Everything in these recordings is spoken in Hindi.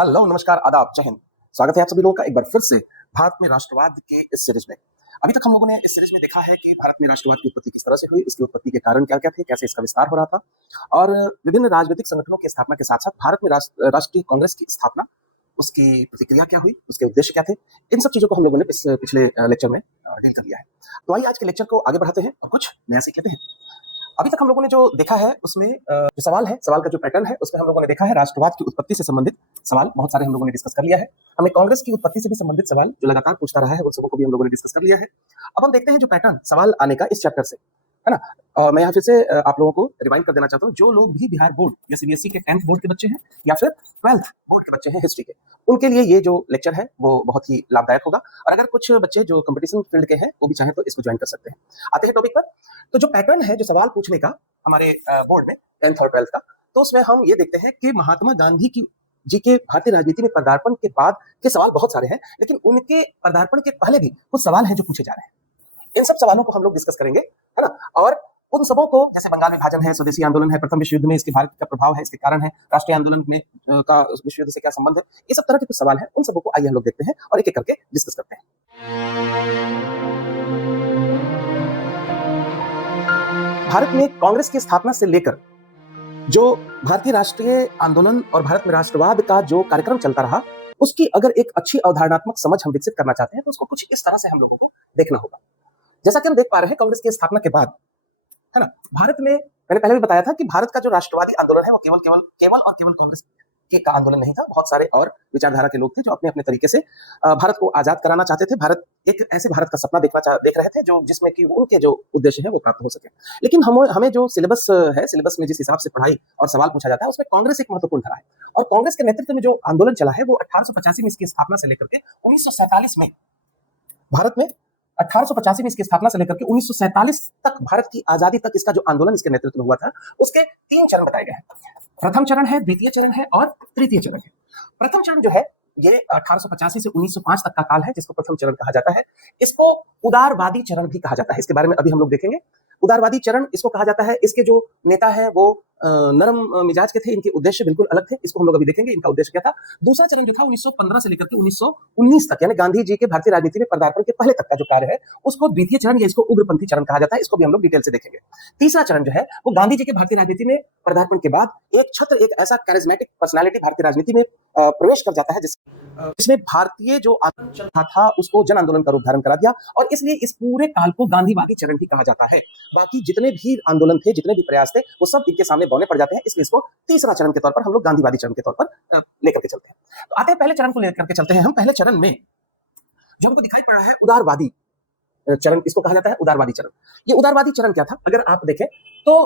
हेलो, नमस्कार, आदाब, जय हिंद। स्वागत है आप सभी लोगों का एक बार फिर से भारत में राष्ट्रवाद के इस सीरीज में। अभी तक हम लोगों ने इस सीरीज में देखा है कि भारत में राष्ट्रवाद की उत्पत्ति किस तरह से हुई, इसकी उत्पत्ति के कारण क्या-क्या थे, कैसे इसका विस्तार हो रहा था और विभिन्न राजनीतिक संगठनों की स्थापना के साथ-साथ भारत में राष्ट्रीय कांग्रेस की स्थापना, उसकी प्रतिक्रिया क्या हुई, उसके उद्देश्य क्या थे, इन सब चीज़ों को हम लोगों ने इस पिछले लेक्चर में डील कर लिया है। तो आइए आज के लेक्चर को आगे बढ़ाते हैं और कुछ नया सीख लेते हैं। अभी तक हम लोगों ने जो देखा है उसमें जो सवाल है, सवाल का जो पैटर्न है उसमें हम लोगों ने देखा है राष्ट्रवाद की उत्पत्ति से संबंधित सवाल बहुत सारे हम लोगों ने डिस्कस कर लिया है। हमने कांग्रेस की उत्पत्ति से भी संबंधित सवाल जो लगातार पूछता रहा है उन सबों को भी हम लोगों ने डिस्कस कर लिया है। अब हम देखते हैं जो पैटर्न सवाल आने का इस चैप्टर से, है ना। और मैं यहाँ फिर से आप लोगों को रिमाइंड कर देना चाहता हूँ, जो लोग भी बिहार बोर्ड या सीबीएसई के 10th बोर्ड के बच्चे हैं या फिर 12th बोर्ड के बच्चे हैं हिस्ट्री के, उनके लिए ये जो लेक्चर है वो बहुत ही लाभदायक होगा। और अगर कुछ बच्चे जो कंपटीशन फील्ड के हैं वो भी चाहें तो इसको ज्वाइन कर सकते हैं। आते हैं टॉपिक पर। तो जो पैटर्न है जो सवाल पूछने का हमारे बोर्ड में 10th और 12th का, तो उसमें हम ये देखते हैं कि महात्मा गांधी की जी के भारतीय राजनीति में पदार्पण के बाद के सवाल बहुत सारे हैं, लेकिन उनके पदार्पण के पहले भी कुछ सवाल हैं जो पूछे जा रहे हैं। इन सब सवालों को हम लोग डिस्कस करेंगे, है ना। और उन सबों को, जैसे बंगाल विभाजन है, स्वदेशी आंदोलन है, प्रथम विश्व युद्ध में इसके भारत का प्रभाव है, इसके कारण है, राष्ट्रीय आंदोलन में का विश्व युद्ध से क्या संबंध है, ये सब तरह के कुछ सवाल हैं। उन सबों को आइए हम लोग देखते हैं और एक एक करके डिस्कस करते हैं। भारत में कांग्रेस की स्थापना से लेकर जो भारतीय राष्ट्रीय आंदोलन और भारत में राष्ट्रवाद का जो कार्यक्रम चलता रहा, उसकी अगर एक अच्छी अवधारणात्मक समझ हम विकसित करना चाहते हैं तो उसको कुछ इस तरह से हम लोगों को देखना होगा। जैसा कि हम देख पा रहे हैं कांग्रेस की स्थापना के बाद, है ना, भारत में मैंने पहले भी बताया था कि भारत का जो राष्ट्रवादी आंदोलन है वो केवल कांग्रेस का आंदोलन नहीं था। बहुत सारे और विचारधारा के लोग थे जो अपने अपने तरीके से भारत को आजाद कराना चाहते थे। भारत एक ऐसे भारत का सपना देख रहे थे जो जिसमें कि उनके जो उद्देश्य है वो प्राप्त हो सके। लेकिन हमें जो सिलेबस है, सिलेबस में जिस हिसाब से पढ़ाई और सवाल पूछा जाता है उसमें कांग्रेस एक महत्वपूर्ण धारा है। और कांग्रेस के नेतृत्व में जो आंदोलन चला है वो 1885 में इसकी स्थापना से लेकर के 1947 में भारत में 1885 में इसकी स्थापना से लेकर के 1947 तक भारत की आजादी तक इसका जो आंदोलन इसके नेतृत्व में हुआ था, उसके 3 चरण बताए गए हैं। प्रथम चरण है, द्वितीय चरण है और तृतीय चरण है। प्रथम चरण जो है ये 1885 से 1905 तक का काल है, जिसको प्रथम चरण कहा जाता है। इसको उदारवादी चरण भी कहा जाता है। इसके बारे में अभी हम लोग देखेंगे। उदारवादी चरण इसको कहा जाता है। इसके जो नेता है वो नरम मिजाज के थे, इनके उद्देश्य बिल्कुल अलग थे। इसको हम लोग अभी देखेंगे इनका उद्देश्य क्या था। दूसरा चरण जो था 1915 से लेकर के 1919 तक, यानी गांधी जी के भारतीय राजनीति में पदार्पण के पहले तक का जो कार्य है उसको द्वितीय चरण या इसको उग्रपंथी चरण कहा जाता है। इसको भी हम लोग डिटेल से देखेंगे। तीसरा चरण जो है वो गांधी जी के भारतीय राजनीति में पदार्पण के बाद एक ऐसा कैरिज्मेटिक पर्सनालिटी भारतीय राजनीति में प्रवेश कर जाता है जिसने भारतीय जो आंदोलन चल रहा था उसको जन आंदोलन का रूप धारण करा दिया, और इसलिए इस पूरे काल को गांधीवादी चरण ही कहा जाता है। बाकी जितने भी आंदोलन थे, जितने भी प्रयास थे, वो सब इनके सामने बौने पड़ जाते हैं। इसलिए इसको तीसरा चरण के तौर पर हम लोग गांधीवादी चरण के तौर पर लेकर के चलते हैं। तो आते हैं पहले चरण को लेकर के चलते हैं हम। पहले चरण में जो हमको दिखाई पड़ रहा है उदारवादी चरण, इसको कहा जाता है उदारवादी चरण। ये उदारवादी चरण क्या था अगर आप देखें तो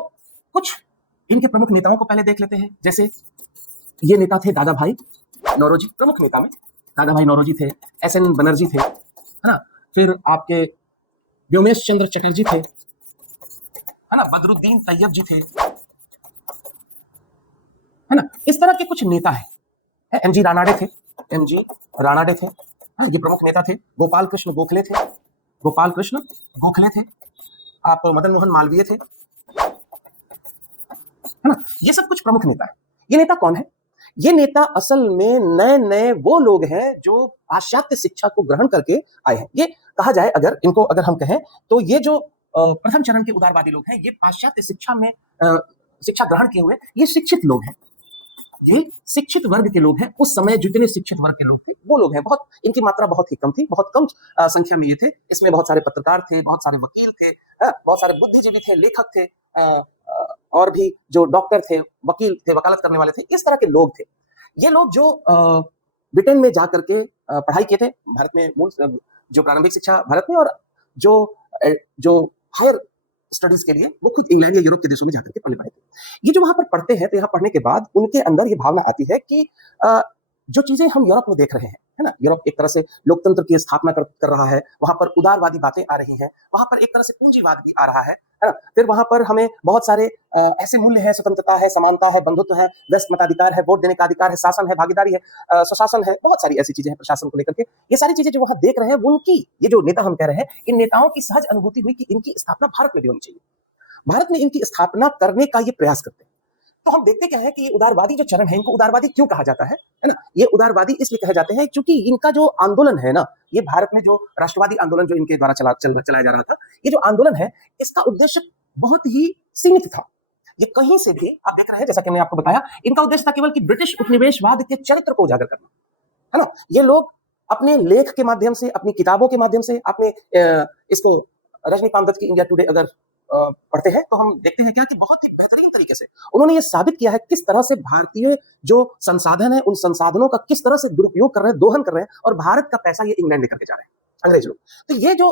कुछ इनके प्रमुख नेताओं को पहले देख लेते हैं। जैसे ये नेता थे दादा भाई नौरोजी, प्रमुख नेता में दादा भाई नौरोजी थे, एस.एन. बनर्जी थे, है ना। फिर आपके व्योमेश चंद्र चटर्जी थे, है ना, बदरुद्दीन तैयब जी थे, है ना। इस तरह के कुछ नेता हैं। एम जी रानाडे थे, हाँ, ये प्रमुख नेता थे। गोपाल कृष्ण गोखले थे, आप मदन मोहन मालवीय थे, है ना। ये सब कुछ प्रमुख नेता है। ये नेता कौन है? ये नेता असल में नए वो लोग हैं जो पाश्चात्य शिक्षा को ग्रहण करके आए हैं। ये कहा जाए अगर हम कहें तो ये जो प्रथम चरण के उदारवादी लोग हैं, ये पाश्चात्य शिक्षा में शिक्षा ग्रहण किए हुए ये शिक्षित लोग हैं। ये शिक्षित वर्ग के लोग हैं। उस समय जितने शिक्षित वर्ग के लोग थे वो लोग हैं। बहुत इनकी मात्रा बहुत ही कम थी, बहुत कम संख्या में ये थे। इसमें बहुत सारे पत्रकार थे, बहुत सारे वकील थे, बहुत सारे बुद्धिजीवी थे, लेखक थे, और भी जो डॉक्टर थे, वकील थे, वकालत करने वाले थे, इस तरह के लोग थे। ये लोग जो ब्रिटेन में जाकर के पढ़ाई किए थे, भारत में मूल जो प्रारंभिक शिक्षा भारत में, और जो हायर स्टडीज के लिए वो खुद इंग्लैंड या यूरोप के देशों में जाकर के पढ़ने पड़े थे। ये जो वहां पर पढ़ते हैं तो यहाँ पढ़ने के बाद उनके अंदर ये भावना आती है कि जो चीजें हम यूरोप में देख रहे हैं, है ना, यूरोप एक तरह से लोकतंत्र की स्थापना कर रहा है, वहां पर उदारवादी बातें आ रही हैं, वहां पर एक तरह से पूंजीवाद भी आ रहा है ना। फिर वहां पर हमें बहुत सारे ऐसे मूल्य हैं, स्वतंत्रता है, समानता है, बंधुत्व है, व्यस्त मताधिकार है, वोट देने का अधिकार है, शासन है, भागीदारी है, स्वशासन है, बहुत सारी ऐसी चीजें हैं प्रशासन को लेकर के। ये सारी चीजें जो वहां देख रहे हैं, उनकी ये जो नेता हम कह रहे हैं, इन नेताओं की सहज अनुभूति हुई कि इनकी स्थापना भारत में भी होनी चाहिए। भारत में इनकी स्थापना करने का ये प्रयास करते हैं। तो हम देखते क्या है कि ये उदारवादी जो चरण है, इनको उदारवादी क्यों कहा जाता है ना? ये उदारवादी इसलिए कहे जाते हैं क्योंकि इनका जो आंदोलन है ना, ये भारत में जो राष्ट्रवादी आंदोलन जो इनके द्वारा चलाया जा रहा था, ये जो आंदोलन है, इसका उद्देश्य बहुत ही सीमित था। ये कहीं से भी आप देख रहे हैं, जैसा कि मैंने आपको बताया, इनका उद्देश्य था केवल कि ब्रिटिश उपनिवेशवाद के चरित्र को उजागर करना, है ना? ये लोग अपने लेख के माध्यम से, अपनी किताबों के माध्यम से, अपने इसको रजनीकांत दत्त की इंडिया टुडे अगर पढ़ते हैं तो हम देखते हैं क्या कि बहुत ही बेहतरीन तरीके से उन्होंने ये साबित किया है किस तरह से भारतीय जो संसाधन है, उन संसाधनों का किस तरह से दुरुपयोग कर रहे हैं, दोहन कर रहे हैं, और भारत का पैसा ये इंग्लैंड लेकर के जा रहे हैं अंग्रेज लोग। तो ये जो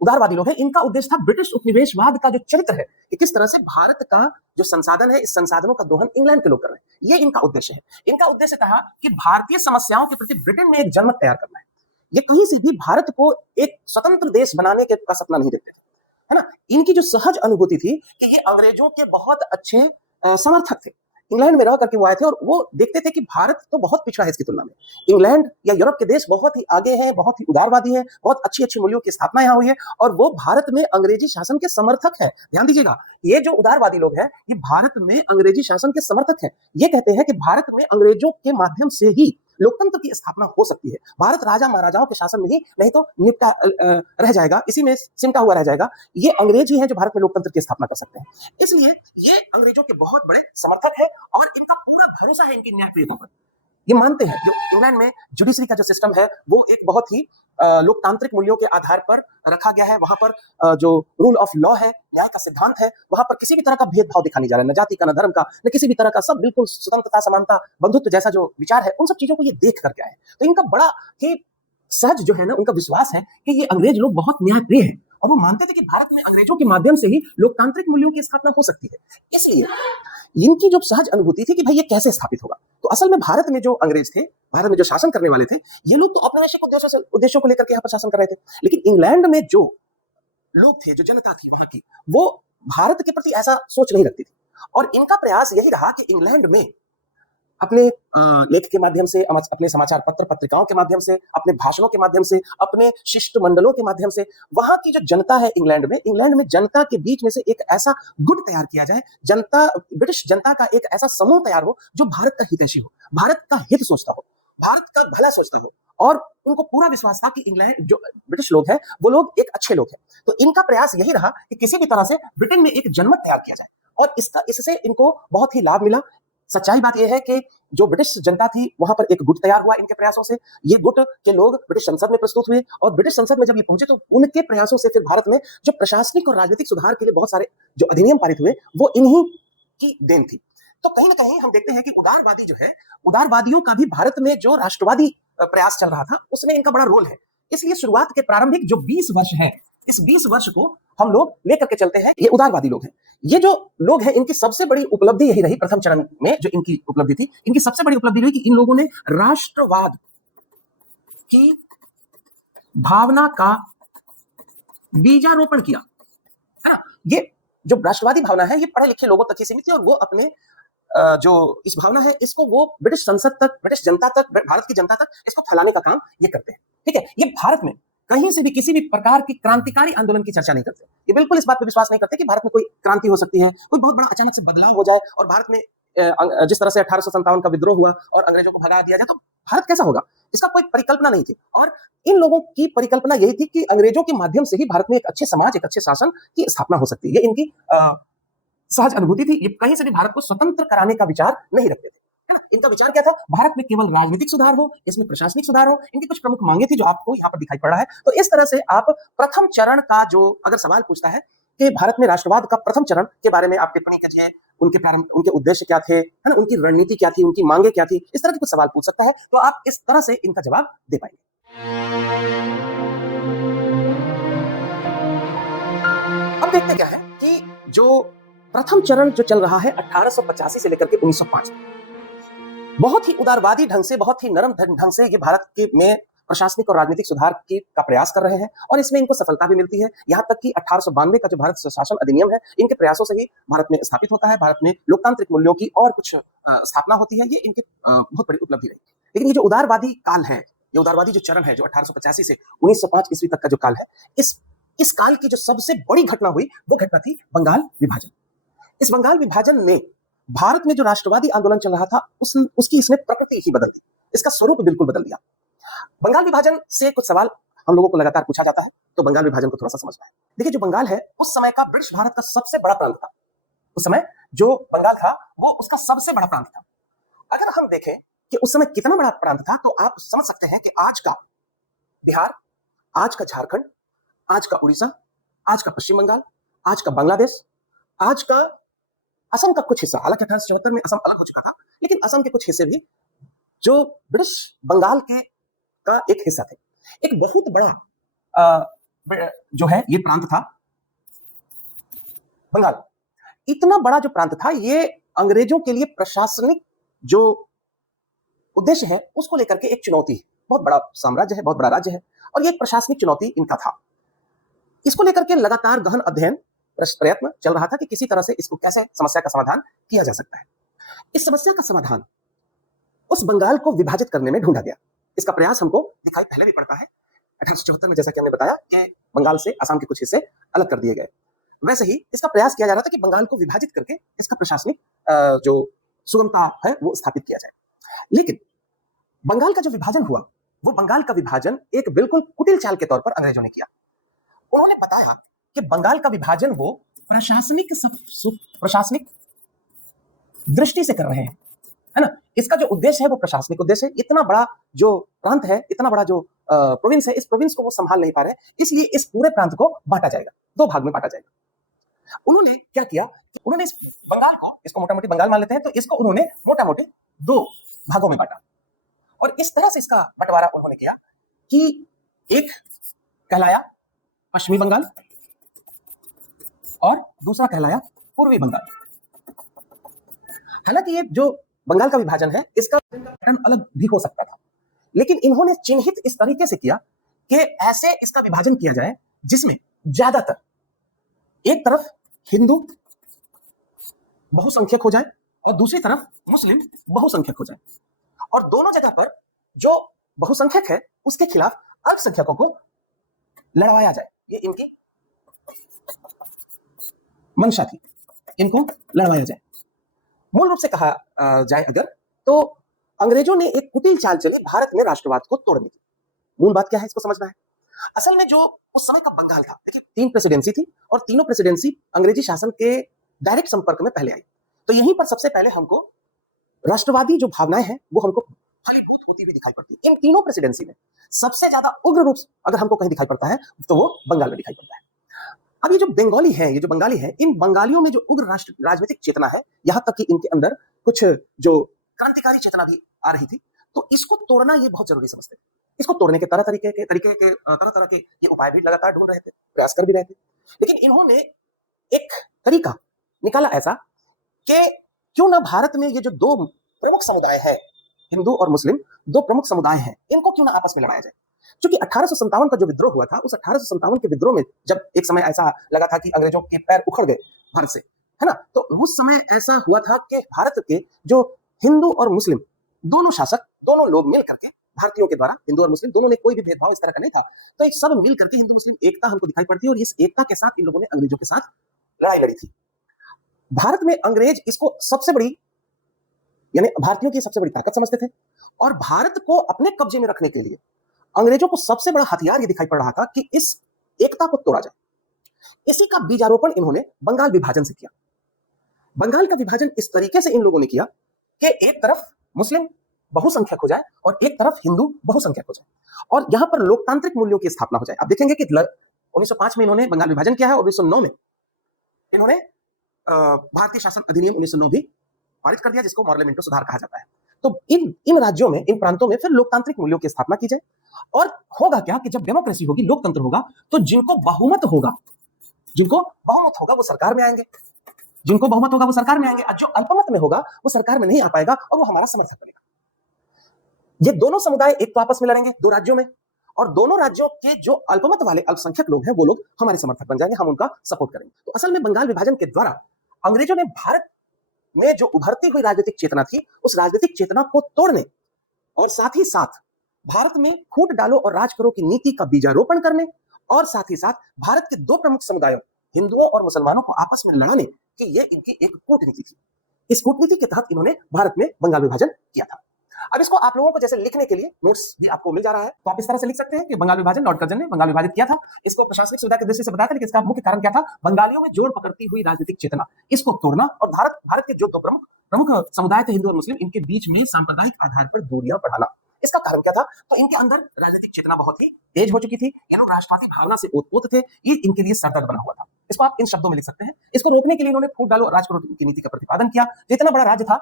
उदारवादी लोग हैं, इनका उद्देश्य था ब्रिटिश उपनिवेशवाद का जो चरित्र है कि किस तरह से भारत का जो संसाधन है, इस संसाधनों का दोहन इंग्लैंड के लोग कर रहे हैं, ये इनका उद्देश्य है। इनका उद्देश्य था कि भारतीय समस्याओं के प्रति ब्रिटेन में एक जनमत तैयार करना है। ये कहीं से भी भारत को एक स्वतंत्र देश बनाने का सपना नहीं देखते, है ना? इनकी जो सहज अनुभूति थी कि ये अंग्रेजों के बहुत अच्छे समर्थक थे। इंग्लैंड में रह करके वो आए थे और वो देखते थे कि भारत तो बहुत पिछड़ा है इसकी तुलना में। इंग्लैंड या यूरोप के देश बहुत ही आगे हैं, बहुत ही उदारवादी हैं, बहुत अच्छी-अच्छी मूल्यों की स्थापना यहाँ हुई है, और वो भारत में अंग्रेजी शासन के समर्थक हैं। ध्यान दीजिएगा, ये जो उदारवादी लोग हैं, ये भारत में अंग्रेजी शासन के समर्थक हैं। ये कहते हैं कि भारत में अंग्रेजों के माध्यम से ही लोकतंत्र की स्थापना हो सकती है। भारत राजा महाराजाओं के शासन में ही नहीं तो निपटा रह जाएगा, इसी में सिमटा हुआ रह जाएगा। ये अंग्रेज ही हैं जो भारत में लोकतंत्र की स्थापना कर सकते हैं। इसलिए ये अंग्रेजों के बहुत बड़े समर्थक हैं और इनका पूरा भरोसा है इनकी न्यायप्रियता पर। ये मानते हैं जो इंग्लैंड में जुडिशरी का जो सिस्टम है वो एक बहुत ही लोकतांत्रिक मूल्यों के आधार पर रखा गया है। वहां पर जो रूल ऑफ लॉ है, न्याय का सिद्धांत है, वहां पर किसी भी तरह का भेदभाव दिखा नहीं जा रहा है, न जाति का, न धर्म का, न किसी भी तरह का, सब बिल्कुल स्वतंत्रता, समानता, बंधुत्व जैसा जो विचार है, उन सब चीजों को ये देख करके आए। तो इनका बड़ा ही सहज जो है ना, उनका विश्वास है कि ये अंग्रेज लोग बहुत न्यायप्रिय है और वो मानते थे कि भारत में अंग्रेजों के माध्यम से ही लोकतांत्रिक मूल्यों की स्थापना हो सकती है। इसलिए इनकी जो सहज अनुभूति थी कि भाई ये कैसे स्थापित होगा। तो असल में भारत में जो अंग्रेज थे, भारत में जो शासन करने वाले थे, ये लोग तो औपनिवेशिक उद्देश्यों को लेकर के यहाँ पर शासन कर रहे थे, लेकिन इंग्लैंड में जो लोग थे, जो जनता थी वहां की, वो भारत के प्रति ऐसा सोच नहीं रखती थी। और इनका प्रयास यही रहा कि इंग्लैंड में अपने लेख के माध्यम से, अपने समाचार पत्र पत्रिकाओं के माध्यम से, अपने भाषणों के माध्यम से, अपने शिष्टमंडलों के माध्यम से, वहां की जो जनता है इंग्लैंड में जनता के बीच में से एक ऐसा गुट तैयार किया जाए, जनता, ब्रिटिश जनता का एक ऐसा समूह तैयार हो जो भारत का हितैषी हो, भारत का हित सोचता हो, भारत का भला सोचता हो। और उनको पूरा विश्वास था कि इंग्लैंड जो ब्रिटिश लोग हैं वो लोग एक अच्छे लोग हैं। तो इनका प्रयास यही रहा कि किसी भी तरह से ब्रिटेन में एक जनमत तैयार किया जाए, और इससे इनको बहुत ही लाभ मिला। सच्चाई बात यह है कि जो ब्रिटिश जनता थी वहां पर एक गुट तैयार हुआ इनके प्रयासों से। ये गुट के लोग ब्रिटिश संसद में प्रस्तुत हुए, और ब्रिटिश संसद में जब ये पहुंचे तो उनके प्रयासों से फिर भारत में जो प्रशासनिक और राजनीतिक सुधार के लिए बहुत सारे जो अधिनियम पारित हुए, वो इन्हीं की देन थी। तो कहीं ना कहीं हम देखते हैं कि उदारवादी जो है, उदारवादियों का भी भारत में जो राष्ट्रवादी प्रयास चल रहा था उसमें इनका बड़ा रोल है। इसलिए शुरुआत के प्रारंभिक जो 20 वर्ष हैं, इस 20 वर्ष को हम लोग लेकर के चलते हैं। ये उदारवादी लोग हैं। ये जो लोग हैं, इनकी सबसे बड़ी उपलब्धि यही रही प्रथम चरण में, जो इनकी उपलब्धि थी, इनकी सबसे बड़ी उपलब्धि रही कि इन लोगों ने राष्ट्रवाद की भावना का बीजारोपण किया, है ना? ये जो राष्ट्रवादी भावना है, ये पढ़े लिखे लोगों तक ही सीमित है, और वो अपने जो इस भावना है, इसको वो ब्रिटिश संसद तक, ब्रिटिश जनता तक, भारत की जनता तक इसको फैलाने का काम ये करते हैं। ठीक है, ये भारत में कहीं से भी किसी भी प्रकार की क्रांतिकारी आंदोलन की चर्चा नहीं करते। ये बिल्कुल इस बात पर विश्वास नहीं करते कि भारत में कोई क्रांति हो सकती है, कोई बहुत बड़ा अचानक से बदलाव हो जाए और भारत में जिस तरह से 1857 का विद्रोह हुआ और अंग्रेजों को भगा दिया जाए तो भारत कैसा होगा, इसका कोई परिकल्पना नहीं थी। और इन लोगों की परिकल्पना यही थी कि अंग्रेजों के माध्यम से ही भारत में एक अच्छे समाज, एक अच्छे शासन की स्थापना हो सकती है। ये इनकी सहज अनुभूति थी। ये कहीं से भी भारत को स्वतंत्र कराने का विचार नहीं रखते थे, है ना? इनका विचार क्या था? भारत में केवल राजनीतिक सुधार हो, इसमें प्रशासनिक सुधार हो। इनकी कुछ प्रमुख मांगे थी जो आपको यहाँ पर दिखाई पड़ रहा है। तो इस तरह से आप प्रथम चरण का जो अगर सवाल पूछता है कि भारत में राष्ट्रवाद का प्रथम चरण के बारे में आप टिप्पणी कीजिए, उनके उद्देश्य क्या थे, है ना, उनकी रणनीति क्या थी, उनकी मांगे क्या थी, इस तरह के कुछ सवाल पूछ सकता है, तो आप इस तरह से इनका जवाब दे पाएंगे। अब देखते क्या है कि जो प्रथम चरण जो चल रहा है 1885 से लेकर के 1905, बहुत ही उदारवादी ढंग से, बहुत ही नरम ढंग से ये भारत के में प्रशासनिक और राजनीतिक सुधार का प्रयास कर रहे हैं, और इसमें इनको सफलता भी मिलती है। यहाँ तक कि 1892 का जो भारत शासन अधिनियम है, इनके प्रयासों से ही भारत में स्थापित होता है। भारत में लोकतांत्रिक मूल्यों की और कुछ स्थापना होती है। ये इनकी बहुत बड़ी उपलब्धि रही। लेकिन ये जो उदारवादी काल है, ये उदारवादी जो चरण है, जो 1885 से 1905 ईस्वी तक का जो काल है, इस काल की जो सबसे बड़ी घटना हुई वो घटना थी बंगाल विभाजन। इस बंगाल विभाजन ने भारत में जो राष्ट्रवादी आंदोलन चल रहा था उसकी इसने प्रकृति ही बदल दी, इसका स्वरूप बिल्कुल बदल दिया। बंगाल विभाजन से कुछ सवाल हम लोगों को लगातार पूछा जाता है, तो बंगाल विभाजन को थोड़ा सा समझना है। देखिए, जो बंगाल है उस समय का ब्रिटिश भारत का सबसे बड़ा प्रांत था। उस समय जो बंगाल था वो उसका सबसे बड़ा प्रांत था। अगर हम देखें कि उस समय कितना बड़ा प्रांत था, तो आप समझ सकते हैं कि आज का बिहार, आज का झारखंड, आज का उड़ीसा, आज का पश्चिम बंगाल, आज का बांग्लादेश, आज का असम का कुछ हिस्सा, हालांकि 1874 में असम अलग हो चुका था, लेकिन असम के कुछ हिस्से भी जो ब्रिटिश बंगाल के का एक हिस्सा थे। एक बहुत बड़ा जो है ये प्रांत था बंगाल। इतना बड़ा जो प्रांत था, ये अंग्रेजों के लिए प्रशासनिक जो उद्देश्य है उसको लेकर के एक चुनौती है। बहुत बड़ा साम्राज्य है, बहुत बड़ा राज्य है, और ये एक प्रशासनिक चुनौती इनका था। इसको लेकर के लगातार गहन अध्ययन प्रयत्न चल रहा था कि किसी तरह से इसको कैसे समस्या का समाधान किया जा सकता है। इस समस्या का समाधान उस बंगाल को विभाजित करने में ढूंढा गया। इसका प्रयास हमको दिखाई पहले भी पड़ता है 1874 में, जैसा कि हमने बताया कि बंगाल से असम के कुछ हिस्से अलग कर दिए गए। वैसे ही इसका प्रयास किया जा रहा था कि बंगाल को विभाजित करके इसका प्रशासनिक जो सुगमता है वो स्थापित किया जाए। लेकिन बंगाल का जो विभाजन हुआ, वो बंगाल का विभाजन एक बिल्कुल कुटिल चाल के तौर पर अंग्रेजों ने किया। उन्होंने बताया कि बंगाल का विभाजन वो प्रशासनिक दृष्टि से कर रहे हैं, है ना। इसका जो उद्देश्य है वो प्रशासनिक उद्देश्य है। इतना बड़ा जो प्रांत है, इतना बड़ा जो प्रोविंस है, इस प्रोविंस को वो संभाल नहीं पा रहे, इसलिए इस पूरे प्रांत को बांटा जाएगा, दो भाग में बांटा जाएगा। उन्होंने क्या किया, उन्होंने इस बंगाल को, इसको मोटा मोटी बंगाल मान लेते हैं, तो इसको उन्होंने मोटा मोटी दो भागों में बांटा, और इस तरह से इसका बंटवारा उन्होंने किया कि एक कहलाया पश्चिमी बंगाल और दूसरा कहलाया पूर्वी बंगाल। हालांकि ये जो बंगाल का विभाजन है, इसका पैटर्न अलग भी हो सकता था, लेकिन इन्होंने चिन्हित इस तरीके से किया कि ऐसे इसका विभाजन किया जाए जिसमें ज्यादातर एक तरफ हिंदू बहुसंख्यक हो जाए और दूसरी तरफ मुस्लिम बहुसंख्यक हो जाए, और दोनों जगह पर जो बहुसंख्यक है उसके खिलाफ अल्पसंख्यकों को लड़वाया जाए। ये इनकी मंशा थी, इनको लड़वाया जाए। मूल रूप से कहा जाए अगर, तो अंग्रेजों ने एक कुटिल चाल चली भारत में राष्ट्रवाद को तोड़ने की। मूल बात क्या है, इसको समझना है। असल में जो उस समय का बंगाल था, देखिए 3 प्रेसिडेंसी थी और तीनों प्रेसिडेंसी अंग्रेजी शासन के डायरेक्ट संपर्क में पहले आई। तो यहीं पर सबसे पहले हमको राष्ट्रवादी जो भावनाएं हैं वो हमको फलीभूत होती हुई दिखाई पड़ती है। इन तीनों प्रेसिडेंसी में सबसे ज्यादा उग्र रूप अगर हमको कहीं दिखाई पड़ता है तो वो बंगाल में दिखाई पड़ता है। अब ये जो बंगाली है, ये जो बंगाली है, इन बंगालियों में जो उग्र राजनीतिक चेतना है, यहां तक कि इनके अंदर कुछ जो क्रांतिकारी चेतना भी आ रही थी, तो इसको तोड़ना ये बहुत जरूरी समझते थे। इसको तोड़ने के तरह तरह के ये उपाय भी लगातार ढूंढ रहे थे, प्रयास कर भी रहे थे, लेकिन इन्होंने एक तरीका निकाला ऐसा कि क्यों ना भारत में ये जो दो प्रमुख समुदाय है, हिंदू और मुस्लिम, दो प्रमुख समुदाय हैं, इनको क्यों ना आपस में लड़ाया जाए। क्योंकि 1857 का जो विद्रोह हुआ था, उस 1857 के विद्रोह में जब एक समय ऐसा लगा था कि अंग्रेजों के पैर उखड़ गए भारत से, है ना, तो उस समय ऐसा हुआ था कि भारत के जो हिंदू और मुस्लिम दोनों शासक, दोनों लोग मिल करके, भारतीयों के द्वारा हिंदू और मुस्लिम दोनों ने कोई भी भेदभाव इस तरह का नहीं था, तो एक सब मिल करके हिंदू मुस्लिम एकता हमको दिखाई पड़ती है, और इस एकता के साथ इन लोगों ने अंग्रेजों के साथ लड़ाई लड़ी थी। भारत में अंग्रेज इसको सबसे बड़ी, यानी भारतीयों की सबसे बड़ी ताकत समझते थे, और भारत को अपने कब्जे में रखने के लिए अंग्रेजों को सबसे बड़ा हथियार ये दिखाई पड़ रहा था कि इस एकता को तोड़ा जाए। इसी का बीजारोपण इन्होंने बंगाल विभाजन से किया। बंगाल का विभाजन इस तरीके से इन लोगों ने किया कि एक तरफ मुस्लिम बहुसंख्यक हो जाए और एक तरफ हिंदू बहुसंख्यक हो जाए, और यहां पर लोकतांत्रिक मूल्यों की स्थापना हो जाए। आप देखेंगे कि 1905 में इन्होंने बंगाल विभाजन किया है, और 1909 में इन्होंने भारतीय शासन अधिनियम 1909 भी पारित कर दिया, जिसको मॉर्लेमेंटो सुधार कहा जाता है। तो इन राज्यों में, इन प्रांतों में फिर लोकतांत्रिक मूल्यों की स्थापना की जाए, और होगा क्या कि जब डेमोक्रेसी होगी, लोकतंत्र होगा, तो जिनको बहुमत होगा वो सरकार में आएंगे, जिनको बहुमत होगा वो सरकार में आएंगे, और जो अल्पमत में होगा वो सरकार में नहीं आ पाएगा और वो हमारा समर्थन करेगा। ये दोनों समुदाय एक तो आपस में लड़ेंगे दो राज्यों में, और दोनों राज्यों के जो अल्पमत वाले अल्पसंख्यक लोग हैं वो लोग हमारे समर्थक बन जाएंगे, हम उनका सपोर्ट करेंगे। तो असल में बंगाल विभाजन के द्वारा अंग्रेजों ने भारत में जो उभरती हुई राजनीतिक चेतना थी, उस राजनीतिक चेतना को तोड़ने और साथ ही साथ भारत में फूट डालो और राज करो की नीति का बीजारोपण करने, और साथ ही साथ भारत के दो प्रमुख समुदायों हिंदुओं और मुसलमानों को आपस में लड़ाने की ये इनकी एक कूटनीति थी। इस कूटनीति के तहत इन्होंने भारत में बंगाल विभाजन किया था। अब इसको आप लोगों को जैसे लिखने के लिए नोट्स भी आपको मिल जा रहा है, तो आप इस तरह से लिख सकते हैं कि बंगाल विभाजन, लॉर्ड कर्जन ने बंगाल विभाजित किया था। इसको प्रशासनिक सुविधा की दृष्टि से बताया था, लेकिन इसका मुख्य कारण क्या था? बंगालियों में जोड़ पकड़ती हुई राजनीतिक चेतना, इसको तोड़ना और भारत के जो दो प्रमुख समुदाय थे, हिंदू और मुस्लिम, इनके बीच में सांप्रदायिक आधार पर दूरियां बढ़ाना। इसका कारण क्या था? तो इनके अंदर राजनीतिक चेतना बहुत ही तेज हो चुकी थी, ये लोग राष्ट्रवादी भावना से ओतप्रोत थे, ये इनके लिए सरदर्द बना हुआ था। इसको आप इन शब्दों में लिख सकते हैं। इसको रोकने के लिए इन्होंने फूट डालो राज करो की नीति का प्रतिपादन किया। जितना बड़ा राज्य था,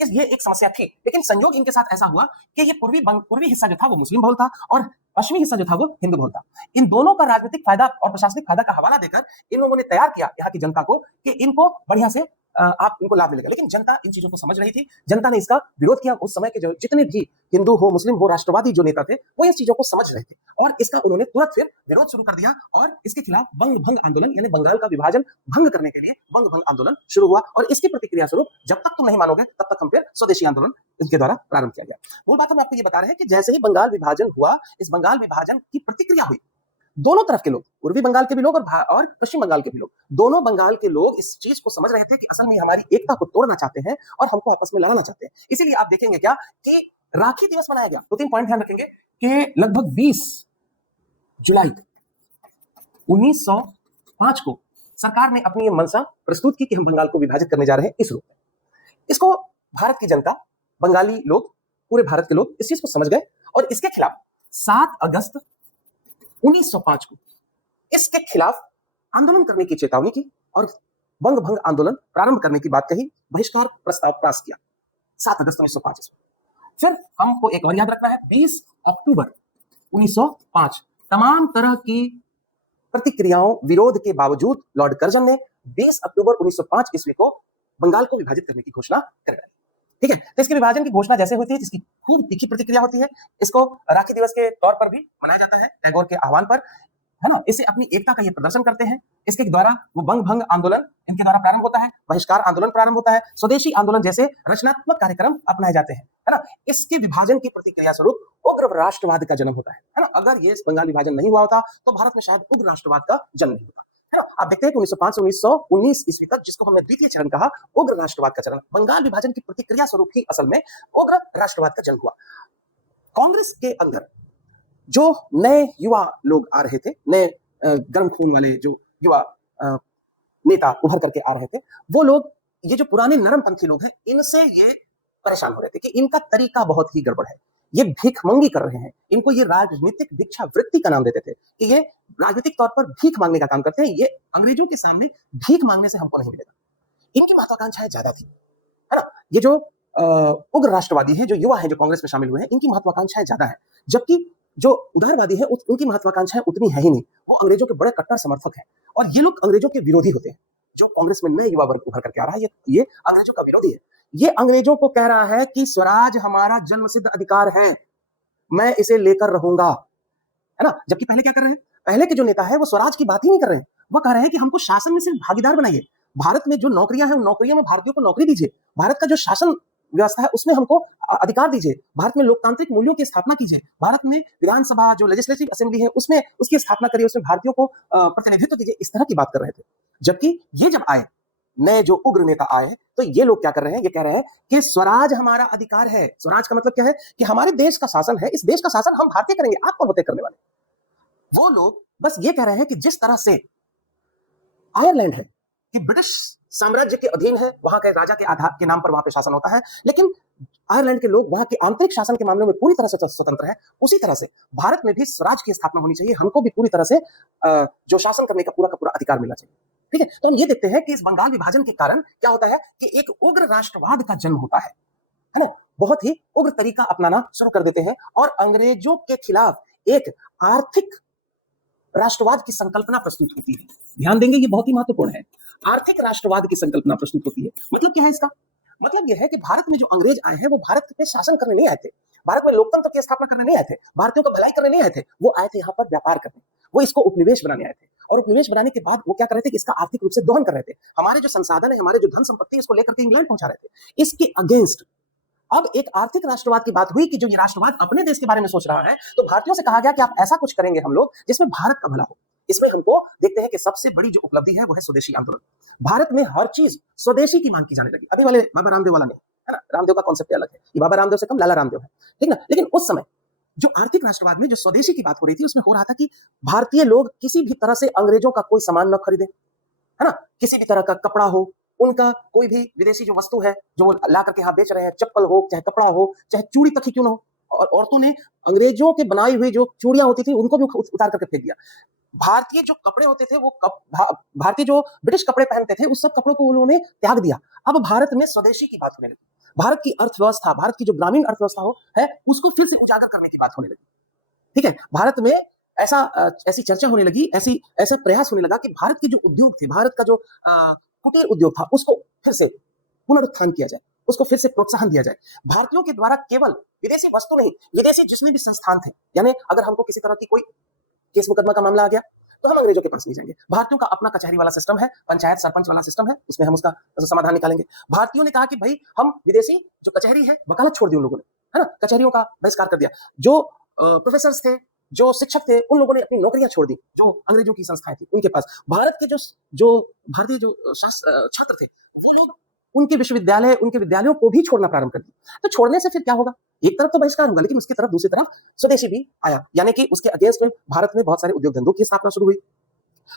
ये एक समस्या थी, लेकिन संयोग इनके साथ ऐसा हुआ कि ये पूर्वी हिस्सा जो था वो मुस्लिम बहुल था और पश्चिमी हिस्सा जो था वो हिंदू बहुल था। इन दोनों का राजनीतिक फायदा और प्रशासनिक फायदा का हवाला देकर इन लोगों ने तैयार किया यहाँ की जनता को कि इनको बढ़िया से आप इनको लाभ मिलेगा। लेकिन जनता इन चीजों को समझ रही थी, जनता ने इसका विरोध किया। उस समय के जो जितने भी हिंदू हो, मुस्लिम हो, राष्ट्रवादी जो नेता थे, वो इस चीजों को समझ रहे थे और इसका उन्होंने तुरंत फिर विरोध शुरू कर दिया और इसके खिलाफ बंग भंग आंदोलन, यानी बंगाल का विभाजन भंग करने के लिए बंग भंग आंदोलन शुरू हुआ। और इसकी प्रतिक्रिया स्वरूप जब तक तुम नहीं मानोगे तब तक हम फिर स्वदेशी आंदोलन इनके द्वारा प्रारंभ किया गया। मूल बात हम आपको ये बता रहे हैं कि जैसे ही बंगाल विभाजन हुआ, इस बंगाल विभाजन की प्रतिक्रिया हुई, दोनों तरफ के लोग, पूर्वी बंगाल के भी लोग और पश्चिम बंगाल के भी लोग, दोनों बंगाल के लोग इस चीज को समझ रहे थे कि असल में हमारी एकता को तोड़ना चाहते हैं और हमको आपस में लड़ाना चाहते हैं। इसीलिए आप देखेंगे क्या कि राखी दिवस मनाया गया। 2-3 पॉइंट ध्यान रखेंगे कि लगभग 20 जुलाई 1905 को सरकार ने अपनी ये मंशा प्रस्तुत की कि हम बंगाल को विभाजित करने जा रहे हैं इस रूप में। इसको भारत की जनता, बंगाली लोग, पूरे भारत के लोग इस चीज को समझ गए और इसके खिलाफ 7 अगस्त 1905 को इसके खिलाफ आंदोलन करने की चेतावनी की और बंग भंग आंदोलन प्रारंभ करने की बात कही, बहिष्कार प्रस्ताव पास किया 7 अगस्त 1905 ईस्वी। फिर हमको एक और याद रखना है, 20 अक्टूबर 1905 तमाम तरह की प्रतिक्रियाओं, विरोध के बावजूद लॉर्ड कर्जन ने 20 अक्टूबर 1905 ईस्वी को बंगाल को विभाजित करने की घोषणा कर दी। ठीक है, तो इसके विभाजन की घोषणा जैसे होती है, जिसकी खूब तीखी प्रतिक्रिया होती है, इसको राखी दिवस के तौर पर भी मनाया जाता है टैगोर के आह्वान पर, है ना। इससे अपनी एकता का ये प्रदर्शन करते हैं। इसके द्वारा वो बंग भंग आंदोलन इनके द्वारा प्रारंभ होता है, बहिष्कार आंदोलन प्रारंभ होता है, स्वदेशी आंदोलन जैसे रचनात्मक कार्यक्रम अपनाए जाते हैं, है ना। इसके विभाजन की प्रतिक्रिया स्वरूप उग्र राष्ट्रवाद का जन्म होता है ना। अगर ये बंगाल विभाजन नहीं हुआ होता तो भारत में शायद उग्र राष्ट्रवाद का जन्म नहीं होता, है ना। आप देखते हैं कि 1905 से 1919 ईस्वी तक, जिसको हमने द्वितीय चरण कहा, उग्र राष्ट्रवाद का चरण, बंगाल विभाजन की प्रतिक्रिया स्वरूप ही असल में उग्र राष्ट्रवाद का जन्म हुआ। कांग्रेस के अंदर जो नए युवा लोग आ रहे थे, नए गर्म खून वाले जो युवा नेता उभर करके आ रहे थे, वो लोग, ये जो पुराने नरमपंथी लोग हैं, इनसे ये परेशान हो रहे थे कि इनका तरीका बहुत ही गड़बड़ है, ये भिखमंगी कर रहे हैं। इनको ये राजनीतिक भिक्षावृत्ति का नाम देते थे कि ये राजनीतिक तौर पर भीख मांगने का काम करते हैं, ये अंग्रेजों के सामने भीख मांगने से हमको नहीं मिलेगा। इनकी महत्वाकांक्षाएं ज्यादा थी, है ना। ये जो उग्र राष्ट्रवादी हैं, जो युवा हैं, जो कांग्रेस में शामिल हुए हैं, इनकी महत्वाकांक्षाएं ज्यादा है, जबकि जो उदारवादी है उनकी महत्वाकांक्षाएं उतनी है ही नहीं। वो अंग्रेजों के बड़े कट्टर समर्थक हैं और ये लोग अंग्रेजों के विरोधी होते हैं। जो कांग्रेस में नए युवा वर्ग उभर करके आ रहा है, ये अंग्रेजों का विरोधी है। ये अंग्रेजों को कह रहा है कि स्वराज हमारा जन्मसिद्ध अधिकार है, मैं इसे लेकर रहूंगा, है ना। जबकि पहले क्या कर रहे हैं, पहले के जो नेता है वो स्वराज की बात ही नहीं कर रहे हैं, वो कह रहे हैं कि हमको शासन में सिर्फ भागीदार बनाइए, भारत में जो नौकरियां हैं उन नौकरियों में भारतीयों को नौकरी दीजिए, भारत का जो शासन व्यवस्था है उसमें हमको अधिकार दीजिए, भारत में लोकतांत्रिक मूल्यों की स्थापना कीजिए, भारत में विधानसभा जो लेजिस्लेटिव असेंबली है उसमें उसकी स्थापना करिए, उसमें भारतीयों को प्रतिनिधित्व दीजिए, इस तरह की बात कर रहे थे। जबकि ये जब आए, नए जो उग्र नेता आए, तो ये लोग क्या कर रहे हैं, ये कह रहे हैं कि स्वराज हमारा अधिकार है। स्वराज का मतलब क्या है कि हमारे देश का शासन है, इस देश का शासन हम भारतीय करेंगे, आप कौन होते करने वाले। वो लोग बस ये कह रहे हैं कि जिस तरह से आयरलैंड है कि ब्रिटिश साम्राज्य के अधीन है, वहां के राजा के आधार के नाम पर वहां पे शासन होता है, लेकिन आयरलैंड के लोग वहां के आंतरिक शासन के मामलों में पूरी तरह से स्वतंत्र है, उसी तरह से भारत में भी स्वराज की स्थापना होनी चाहिए, हमको भी पूरी तरह से जो शासन करने का पूरा अधिकार मिलना चाहिए। ठीक है, तो हम ये देखते हैं कि इस बंगाल विभाजन के कारण क्या होता है कि एक उग्र राष्ट्रवाद का जन्म होता है ना। बहुत ही उग्र तरीका अपनाना शुरू कर देते हैं और अंग्रेजों के खिलाफ एक आर्थिक राष्ट्रवाद की संकल्पना प्रस्तुत होती है। ध्यान देंगे, ये बहुत ही महत्वपूर्ण है। आर्थिक राष्ट्रवाद की संकल्पना प्रस्तुत होती है। मतलब क्या है इसका? मतलब यह है कि भारत में जो अंग्रेज आए हैं वो भारत पे शासन करने नहीं आए थे, भारत में लोकतंत्र की स्थापना करने नहीं आए थे, भारतीयों का भलाई करने नहीं आए थे, वो आए थे यहाँ पर व्यापार करने, वो इसको उपनिवेश बनाने आए थे। और उपनिवेश बनाने के बाद वो क्या कर रहे थे, इसका आर्थिक रूप से दोहन कर रहे थे। हमारे जो संसाधन है, हमारे जो धन संपत्ति, इसको लेकर के इंग्लैंड पहुंचा रहे थे। इसके अगेंस्ट अब एक आर्थिक राष्ट्रवाद की बात हुई कि जो ये राष्ट्रवाद अपने देश के बारे में सोच रहा है, तो भारतीयों से कहा गया कि आप ऐसा कुछ करेंगे हम लोग जिसमें भारत का भला हो। इसमें हमको देखते हैं कि सबसे बड़ी जो उपलब्धि है वो है स्वदेशी आंदोलन। भारत में हर चीज स्वदेशी की मांग की जाने लगी। अभी वाले बाबा रामदेव वाला नहीं है ना, रामदेव का कॉन्सेप्ट अलग है, ये बाबा रामदेव से कम लाला रामदेव है, ठीक ना। लेकिन उस समय जो आर्थिक राष्ट्रवाद में जो स्वदेशी की बात हो रही थी, उसमें हो रहा था कि भारतीय लोग किसी भी तरह से अंग्रेजों का कोई सामान न खरीदे, है ना, किसी भी तरह का कपड़ा हो, उनका कोई भी विदेशी जो वस्तु है जो वो ला करके यहाँ बेच रहे हैं, चप्पल हो चाहे कपड़ा हो चाहे चूड़ी तक ही क्यों ना हो, और औरतों ने अंग्रेजों के बनाई हुई जो चूड़ियां होती थी उनको भी उतार करके फेंक दिया। भारतीय जो कपड़े होते थे वो भारतीय जो ब्रिटिश कपड़े पहनते थे उस सब कपड़ों को उन्होंने त्याग दिया। अब भारत में स्वदेशी की बात होने लगी, भारत की अर्थव्यवस्था, भारत की जो ग्रामीण अर्थव्यवस्था हो है उसको फिर से उजागर करने की बात होने लगी, ठीक है। भारत में ऐसी चर्चा होने लगी, ऐसा प्रयास होने लगा कि भारत के जो उद्योग थे, भारत का जो कुटीर उद्योग था उसको फिर से पुनरुत्थान किया जाए, उसको फिर से प्रोत्साहन दिया जाए। भारतीयों के द्वारा केवल विदेशी वस्तु नहीं, विदेशी जितने भी संस्थान थे, यानी अगर हमको किसी तरह की कोई केस मुकदमा का मामला आ गया तो हम अंग्रेजों के पास नहीं जाएंगे। भारतीयों का अपना कचहरी वाला सिस्टम है, पंचायत सरपंच वाला सिस्टम है, उसमें हम उसका समाधान निकालेंगे। भारतीयों ने कहा कि भाई हम विदेशी जो कचहरी है वकालत छोड़ दी उन लोगों ने, है ना, कचहरियों का बहिष्कार कर दिया। जो प्रोफेसर थे, जो शिक्षक थे, उन लोगों ने अपनी नौकरियां छोड़ दी, जो अंग्रेजों की संस्थाएं थी उनके पास। भारत के जो भारतीय जो छात्र थे वो लोग उनके विद्यालयों को भी छोड़ना प्रारंभ कर दिया। तो छोड़ने से फिर क्या होगा, एक तरफ तो बहिष्कार होगा लेकिन उसकी तरफ दूसरी तरफ स्वदेशी भी आया, यानी कि उसके अगेंस्ट में भारत में बहुत सारे उद्योग धंधों की स्थापना शुरू हुई,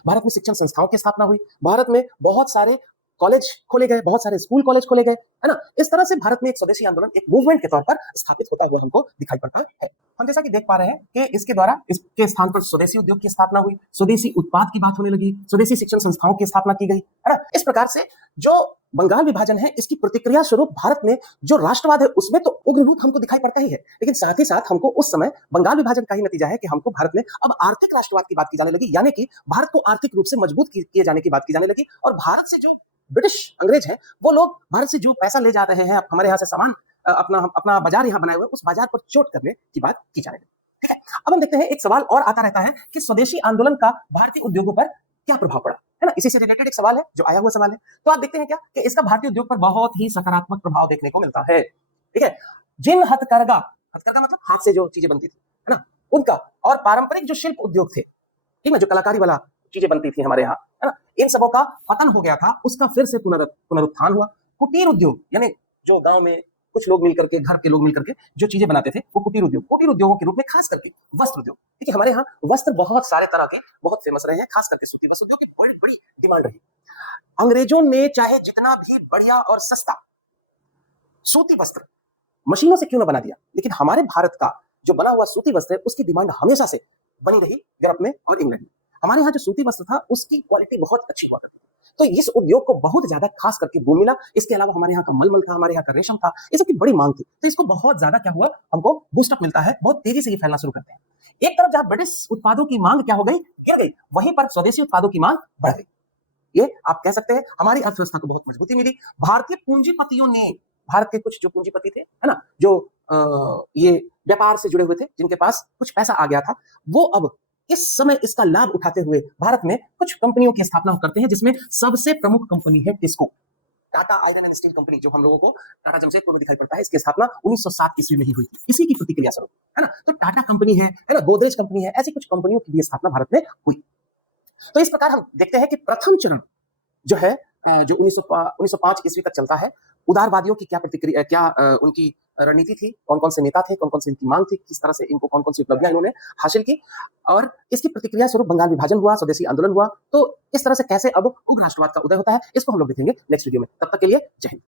भारत में शिक्षण संस्थाओं की स्थापना हुई, भारत में बहुत सारे कॉलेज खोले गए, बहुत सारे स्कूल कॉलेज खोले गए, है ना। इस तरह से भारत में एक स्वदेशी आंदोलन एक मूवमेंट के तौर पर स्थापित होता हुआ हमको दिखाई पड़ता है। हम जैसा कि देख पा रहे हैं कि इसके द्वारा इसके स्थान पर स्वदेशी उद्योग की स्थापना हुई, स्वदेशी उत्पाद की बात होने लगी, स्वदेशी शिक्षण संस्थाओं की स्थापना की गई, है ना। इस प्रकार से जो बंगाल विभाजन है इसकी प्रतिक्रिया स्वरूप भारत में जो राष्ट्रवाद है उसमें तो उग्र रूप हमको दिखाई पड़ता ही है, लेकिन साथ ही साथ हमको उस समय बंगाल विभाजन का ही नतीजा है कि हमको भारत में अब आर्थिक राष्ट्रवाद की बात की जाने लगी, यानी कि भारत को आर्थिक रूप से मजबूत किए जाने की बात की जाने लगी। और भारत से जो ब्रिटिश अंग्रेज है वो लोग भारत से जो पैसा ले जा रहे हैं, हमारे यहाँ से सामान अपना बाजार यहाँ बनाए हुए, उस बाजार पर चोट करने की बात की जा रही है, ठीक है। अब हम देखते हैं एक सवाल और आता रहता है कि स्वदेशी आंदोलन का भारतीय उद्योगों पर क्या प्रभाव पड़ा, है ना। इसी से रिलेटेड एक सवाल है जो आया हुआ सवाल है, तो आप देखते हैं क्या कि इसका भारतीय उद्योग पर बहुत ही सकारात्मक प्रभाव देखने को मिलता है, ठीक है। जिन हथकरघा मतलब हाथ से जो चीजें बनती थी, है ना, उनका और पारंपरिक जो शिल्प उद्योग थे, ठीक है, जो कलाकारी वाला चीजें बनती थी हमारे यहाँ, है ना, इन सबों का पतन हो गया था, उसका फिर से पुनरुत्थान हुआ। कुटीर उद्योग यानी जो गांव में कुछ लोग मिलकर के, घर के लोग मिलकर के जो चीजें बनाते थे वो कुटीर उद्योगों के रूप में खास करके वस्त्र उद्योग, ठीक है। हमारे यहाँ वस्त्र बहुत सारे तरह के बहुत फेमस रहे हैं, खास करके सूती वस्त्र उद्योग की बड़ी बड़ी डिमांड रही। अंग्रेजों ने चाहे जितना भी बढ़िया और सस्ता सूती वस्त्र मशीनों से क्यों ना बना दिया, लेकिन हमारे भारत का जो बना हुआ सूती वस्त्र है उसकी डिमांड हमेशा से बनी रही यूरोप में और इंग्लैंड में। हमारे यहाँ जो सूती वस्त्र था उसकी क्वालिटी बहुत अच्छी हुआ करती थी, तो इस उद्योग को बहुत ज्यादा खास करके बूम मिला। इसके अलावा हमारे यहाँ का मलमल था, हमारे यहाँ का रेशम था, ये सब की बड़ी मांग थी, तो इसको बहुत ज्यादा क्या हुआ, हमको बूस्टअप मिलता है, बहुत तेजी से ये फैलना शुरू करते हैं। एक तरफ जहां ब्रिटिश उत्पादों की मांग क्या हो गई, गिर गई, वहीं पर स्वदेशी उत्पादों की मांग बढ़ गई। ये आप कह सकते हैं हमारी अर्थव्यवस्था को बहुत मजबूती मिली। भारतीय पूंजीपतियों ने, भारत के कुछ जो पूंजीपति थे, है ना, जो ये व्यापार से जुड़े हुए थे, जिनके पास कुछ पैसा आ गया था, वो अब इस समय इसका लाभ उठाते हुए भारत में कुछ कंपनियों की स्थापना करते हैं, जिसमें सबसे प्रमुख कंपनी है TISCO, Tata iron and steel company, जो हम लोगों को टाटा जमशेदपुर में दिखाई पड़ता है। इसकी स्थापना 1907 ईस्वी में ही हुई थी, इसी की प्रतिक्रिया स्वरूप, है ना। तो टाटा कंपनी है ना, गोदरेज कंपनी है, ऐसी कुछ कंपनियों की भी स्थापना भारत में हुई। तो इस प्रकार हम देखते हैं कि प्रथम चरण जो है जो 1905 ईस्वी तक चलता है, उदारवादियों की क्या प्रतिक्रिया, क्या उनकी रणनीति थी, कौन कौन से नेता थे, कौन कौन सी इनकी मांग थी, किस तरह से इनको कौन कौन सी उपलब्धियां इन्होंने हासिल की, और इसकी प्रतिक्रिया स्वरूप बंगाल विभाजन हुआ, स्वदेशी आंदोलन हुआ। तो इस तरह से कैसे अब उग्र राष्ट्रवाद का उदय होता है, इसको हम लोग देखेंगे नेक्स्ट वीडियो में। तब तक के लिए जय हिंद।